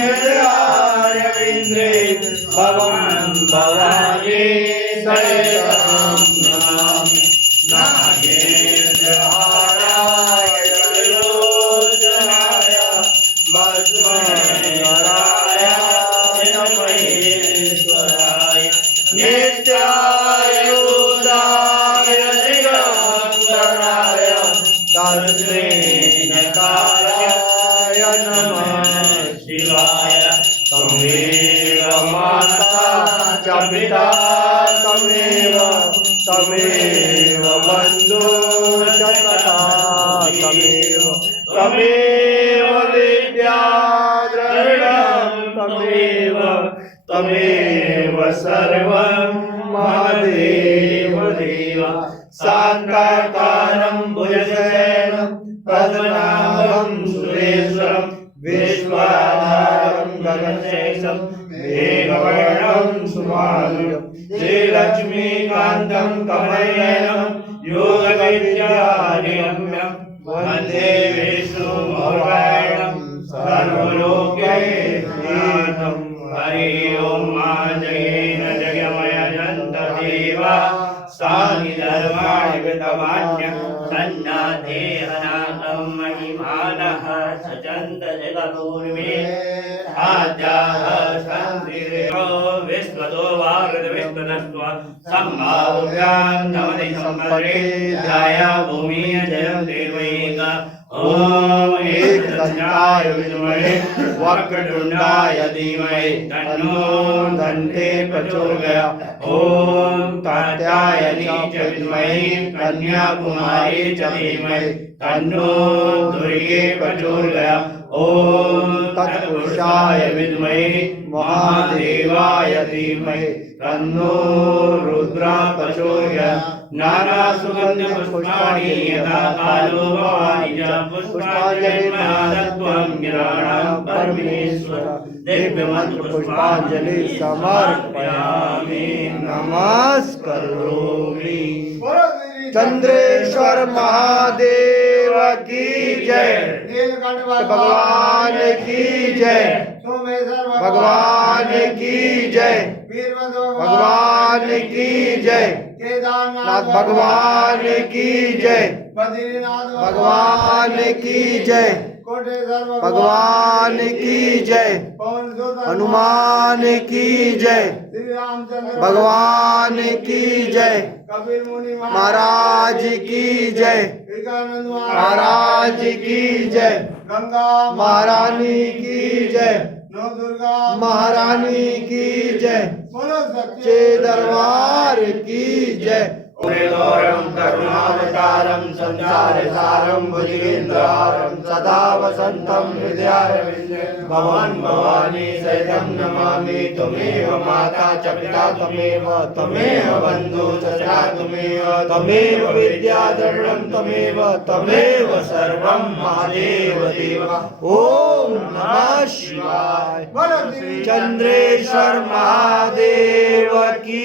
हृदयारविन्द्रे भवं भवानी सहितं नमामि नागेन्द्रहाराय त्रिलोचनाय भस्मधराय महेश्वराय नित्याय उदाय दिगम्बराय तस्मै नकाराय नमः शिवाय त्वमेव माता च पिता त्वमेव बन्धु च सखा त्वमेव विद्या द्रविणं त्वमेव सर्वं महादेव देव शान्ताकारं भुजगशयनं पद्मनाभं सुरेश्वरं विश्वाधारं गगनशेषं मेघवर्णं सुमार्गं श्रीलक्ष्मीकान्तं कमलनयनं योगविद्यानिगम्यं वन्दे विष्णुभगवानं सर्वलोकैकनाथं हरि ओं मा जयेन जगमय जन्तदेवा सानि धर्माणि विद्यमान्यं सन्नाथेहनाथं महिमानः सचन्द जगपूर्वे आद्याः सन्धिरेव विश्वतो वाग्विश्वनस्त्व सम्भाव्यां नमति सम्परे ध्याया भूमि जयं देवैका ॐ एकदन्ताय विद्महे वक्रतुण्डाय धीमहि तन्नो दन्ते प्रचोदयात् ॐ कात्यायनी च विद्महे कन्याकुमारी च धीमहि तन्नो दुर्गे प्रचोदयात् ॐ तत्पुरुषाय विद्महे महादेवाय धीमहि तन्नो रुद्रः प्रचोदयात् नानासुगन्धपुष्पाणि यथा कालो भवानि च पुष्पाञ्जलिर्महासत्त्वं गिराणां परमेश्वर दिव्यमन्त्रपुष्पाञ्जलिं समर्पयामि नमस्करोमि। चंद्रेश्वर महादेव की जय, भगवान की जय, भगवान की जय, भगवान की जय, केदारनाथ भगवान की जय, भगवान की जय, भगवान की जय, हनुमान की जय, भगवान की जय, महाराज की जय, महाराज की जय, गंगा महारानी की जय, महारानी की जय, सच्चे दरबार की जय। गौरं करुणावतारं संसारसारं भुजगेन्द्रहारं सदा वसन्तं हृदयारविन्दे भवान् भवानी सहितं नमामि। त्वमेव माता च पिता त्वमेव बन्धु च सखा त्वमेव विद्या द्रविणं त्वमेव सर्वं महादेव देव। ॐ नमः शिवाय। चंद्रेश्वर महादेव की